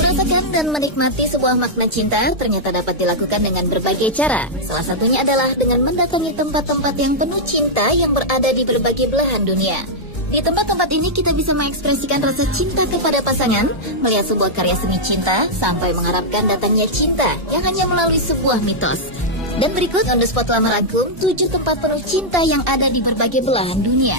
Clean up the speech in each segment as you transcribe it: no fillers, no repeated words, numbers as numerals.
Merasakan dan menikmati sebuah makna cinta ternyata dapat dilakukan dengan berbagai cara. Salah satunya adalah dengan mendatangi tempat-tempat yang penuh cinta yang berada di berbagai belahan dunia. Di tempat-tempat ini kita bisa mengekspresikan rasa cinta kepada pasangan, melihat sebuah karya seni cinta, sampai mengharapkan datangnya cinta yang hanya melalui sebuah mitos. Dan berikut on the spot lama rangkum 7 tempat penuh cinta yang ada di berbagai belahan dunia.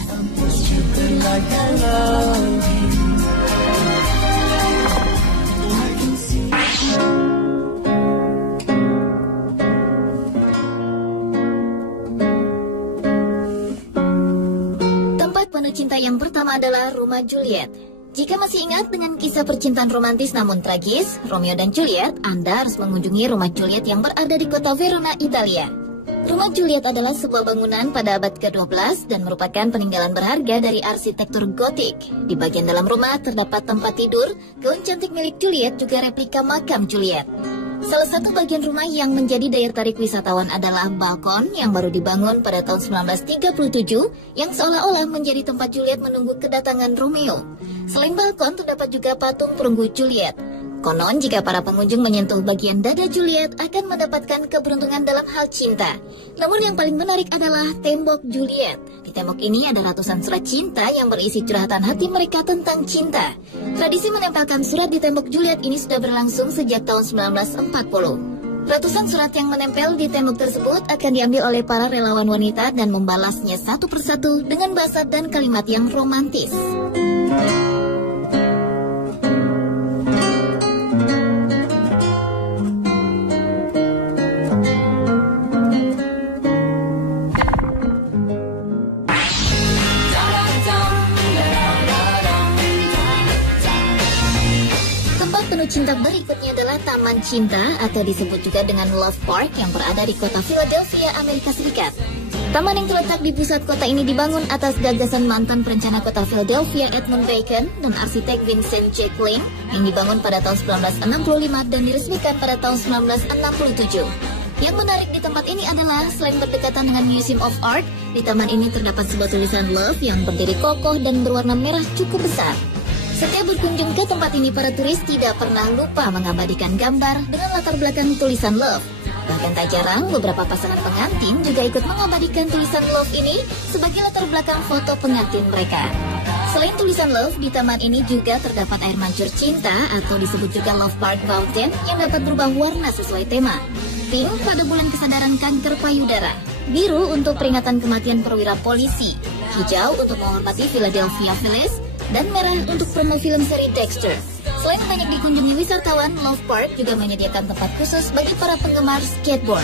Penuh cinta yang pertama adalah Rumah Juliet. Jika masih ingat dengan kisah percintaan romantis namun tragis, Romeo dan Juliet, Anda harus mengunjungi Rumah Juliet yang berada di kota Verona, Italia. Rumah Juliet adalah sebuah bangunan pada abad ke-12 dan merupakan peninggalan berharga dari arsitektur gotik. Di bagian dalam rumah terdapat tempat tidur, gaun cantik milik Juliet, juga replika makam Juliet. Salah satu bagian rumah yang menjadi daya tarik wisatawan adalah balkon yang baru dibangun pada tahun 1937 yang seolah-olah menjadi tempat Juliet menunggu kedatangan Romeo. Selain balkon, terdapat juga patung perunggu Juliet. Konon, jika para pengunjung menyentuh bagian dada Juliet akan mendapatkan keberuntungan dalam hal cinta. Namun yang paling menarik adalah tembok Juliet. Di tembok ini ada ratusan surat cinta yang berisi curhatan hati mereka tentang cinta. Tradisi menempelkan surat di tembok Juliet ini sudah berlangsung sejak tahun 1940. Ratusan surat yang menempel di tembok tersebut akan diambil oleh para relawan wanita dan membalasnya satu persatu dengan bahasa dan kalimat yang romantis. Cinta berikutnya adalah Taman Cinta atau disebut juga dengan Love Park yang berada di kota Philadelphia, Amerika Serikat. Taman yang terletak di pusat kota ini dibangun atas gagasan mantan perencana kota Philadelphia Edmund Bacon dan arsitek Vincent J. Kling yang dibangun pada tahun 1965 dan diresmikan pada tahun 1967. Yang menarik di tempat ini adalah selain berdekatan dengan Museum of Art, di taman ini terdapat sebuah tulisan Love yang berdiri kokoh dan berwarna merah cukup besar. Setiap berkunjung ke tempat ini, para turis tidak pernah lupa mengabadikan gambar dengan latar belakang tulisan Love. Bahkan tak jarang, beberapa pasangan pengantin juga ikut mengabadikan tulisan Love ini sebagai latar belakang foto pengantin mereka. Selain tulisan Love, di taman ini juga terdapat air mancur cinta atau disebut juga Love Park Fountain yang dapat berubah warna sesuai tema. Pink pada bulan kesadaran kanker payudara, biru untuk peringatan kematian perwira polisi, hijau untuk menghormati Philadelphia Phillies, dan merah untuk promo film seri Dexter. Selain banyak dikunjungi wisatawan, Love Park juga menyediakan tempat khusus bagi para penggemar skateboard.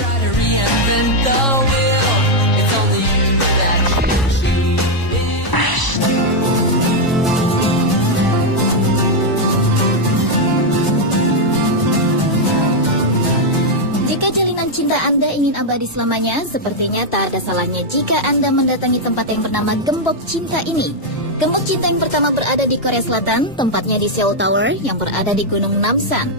Jika jalinan cinta Anda ingin abadi selamanya, sepertinya tak ada salahnya jika Anda mendatangi tempat yang bernama Gembok Cinta ini. Gembok cinta yang pertama berada di Korea Selatan, tempatnya di Seoul Tower yang berada di Gunung Namsan.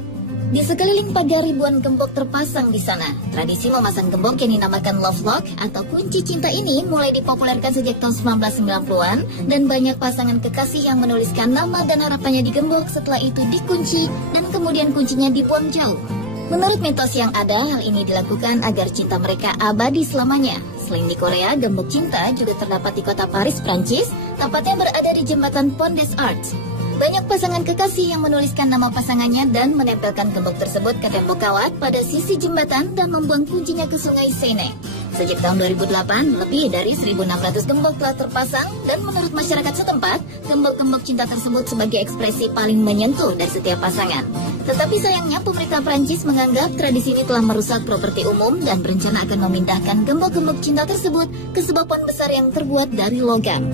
Di sekeliling pagar ribuan gembok terpasang di sana. Tradisi memasang gembok yang dinamakan Love Lock atau kunci cinta ini mulai dipopulerkan sejak tahun 1990-an dan banyak pasangan kekasih yang menuliskan nama dan harapannya di gembok, setelah itu dikunci dan kemudian kuncinya dibuang jauh. Menurut mitos yang ada, hal ini dilakukan agar cinta mereka abadi selamanya. Selain di Korea, gembok cinta juga terdapat di kota Paris, Prancis, tempatnya berada di jembatan Pont des Arts. Banyak pasangan kekasih yang menuliskan nama pasangannya dan menempelkan gembok tersebut ke tembok kawat pada sisi jembatan dan membuang kuncinya ke sungai Seine. Sejak tahun 2008, lebih dari 1.600 gembok telah terpasang dan menurut masyarakat setempat, gembok-gembok cinta tersebut sebagai ekspresi paling menyentuh dari setiap pasangan. Tetapi sayangnya pemerintah Prancis menganggap tradisi ini telah merusak properti umum dan berencana akan memindahkan gembok-gembok cinta tersebut ke sebuah pohon besar yang terbuat dari logam.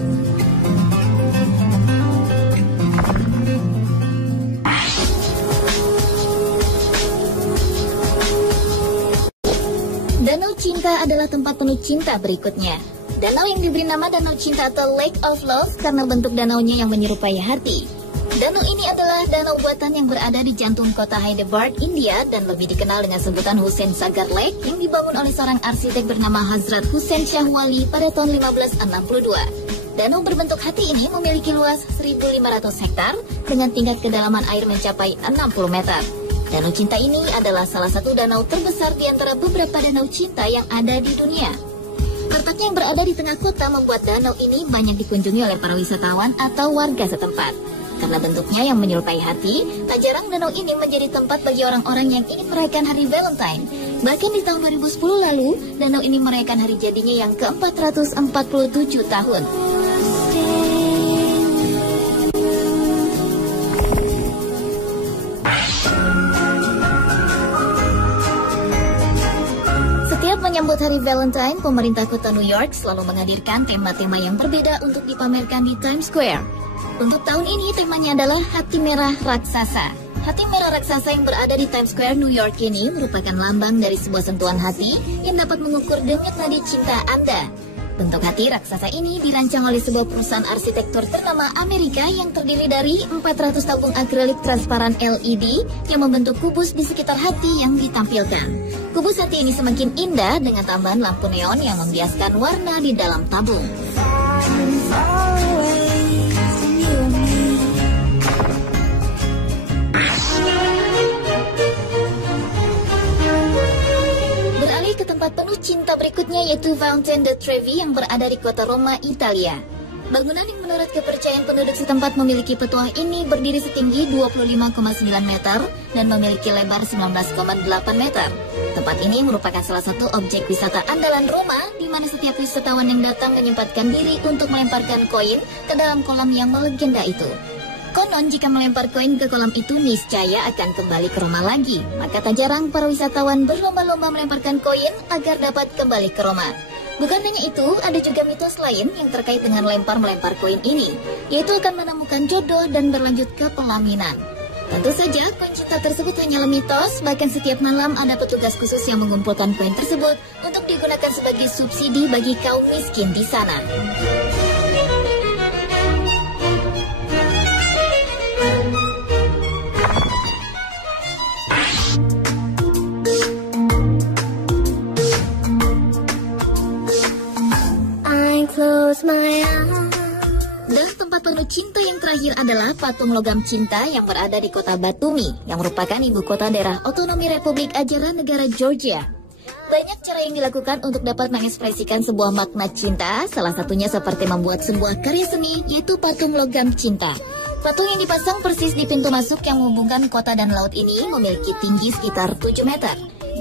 Danau Cinta adalah tempat penuh cinta berikutnya. Danau yang diberi nama Danau Cinta atau Lake of Love karena bentuk danaunya yang menyerupai hati. Danau ini adalah danau buatan yang berada di jantung kota Hyderabad, India dan lebih dikenal dengan sebutan Hussein Sagar Lake yang dibangun oleh seorang arsitek bernama Hazrat Hussein Shah Wali pada tahun 1562. Danau berbentuk hati ini memiliki luas 1.500 hektar dengan tingkat kedalaman air mencapai 60 meter. Danau Cinta ini adalah salah satu danau terbesar di antara beberapa danau cinta yang ada di dunia. Letaknya yang berada di tengah kota membuat danau ini banyak dikunjungi oleh para wisatawan atau warga setempat. Karena bentuknya yang menyerupai hati, tak jarang danau ini menjadi tempat bagi orang-orang yang ingin merayakan hari Valentine. Bahkan di tahun 2010 lalu, danau ini merayakan hari jadinya yang ke-447 tahun. Setiap menyambut hari Valentine, pemerintah kota New York selalu menghadirkan tema-tema yang berbeda untuk dipamerkan di Times Square. Untuk tahun ini temanya adalah Hati Merah Raksasa. Hati merah raksasa yang berada di Times Square, New York ini merupakan lambang dari sebuah sentuhan hati yang dapat mengukur denyut nadi cinta Anda. Bentuk hati raksasa ini dirancang oleh sebuah perusahaan arsitektur ternama Amerika yang terdiri dari 400 tabung akrilik transparan LED yang membentuk kubus di sekitar hati yang ditampilkan. Kubus hati ini semakin indah dengan tambahan lampu neon yang membiaskan warna di dalam tabung. Beralih ke tempat penuh cinta berikutnya yaitu Fountain di Trevi yang berada di kota Roma, Italia. Bangunan yang menurut kepercayaan penduduk setempat memiliki petuah ini berdiri setinggi 25,9 meter dan memiliki lebar 19,8 meter. Tempat ini merupakan salah satu objek wisata andalan Roma di mana setiap wisatawan yang datang menyempatkan diri untuk melemparkan koin ke dalam kolam yang melegenda itu. Konon jika melempar koin ke kolam itu niscaya akan kembali ke Roma lagi. Maka tak jarang para wisatawan berlomba-lomba melemparkan koin agar dapat kembali ke Roma. Bukan hanya itu, ada juga mitos lain yang terkait dengan melempar koin ini, yaitu akan menemukan jodoh dan berlanjut ke pelaminan. Tentu saja koin cinta tersebut hanyalah mitos, bahkan setiap malam ada petugas khusus yang mengumpulkan koin tersebut untuk digunakan sebagai subsidi bagi kaum miskin di sana. Dan tempat penuh cinta yang terakhir adalah patung logam cinta yang berada di kota Batumi, yang merupakan ibu kota daerah otonomi Republik Ajaran Negara Georgia. Banyak cara yang dilakukan untuk dapat mengekspresikan sebuah makna cinta, salah satunya seperti membuat sebuah karya seni, yaitu patung logam cinta. Patung yang dipasang persis di pintu masuk yang menghubungkan kota dan laut ini memiliki tinggi sekitar 7 meter.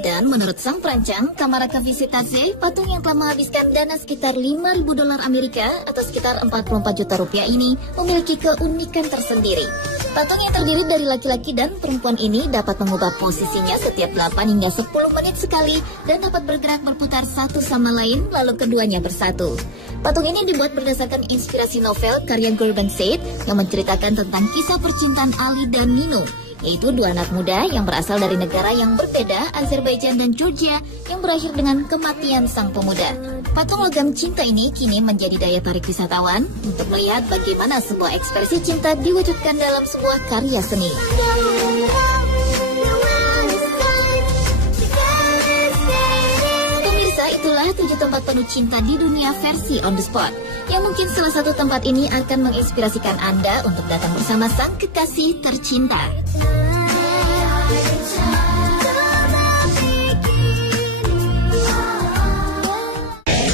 Dan menurut sang perancang, Camarata Visitaze, patung yang telah menghabiskan dana sekitar 5.000 dolar Amerika atau sekitar 44 juta rupiah ini memiliki keunikan tersendiri. Patung yang terdiri dari laki-laki dan perempuan ini dapat mengubah posisinya setiap 8 hingga 10 menit sekali dan dapat bergerak berputar satu sama lain lalu keduanya bersatu. Patung ini dibuat berdasarkan inspirasi novel karya Gurban Said yang menceritakan tentang kisah percintaan Ali dan Nino, yaitu dua anak muda yang berasal dari negara yang berbeda, Azerbaijan dan Georgia, yang berakhir dengan kematian sang pemuda. Patung logam cinta ini kini menjadi daya tarik wisatawan untuk melihat bagaimana sebuah ekspresi cinta diwujudkan dalam sebuah karya seni. Pemirsa, itulah 7 tempat penuh cinta di dunia versi on the spot, yang mungkin salah satu tempat ini akan menginspirasikan Anda untuk datang bersama sang kekasih tercinta.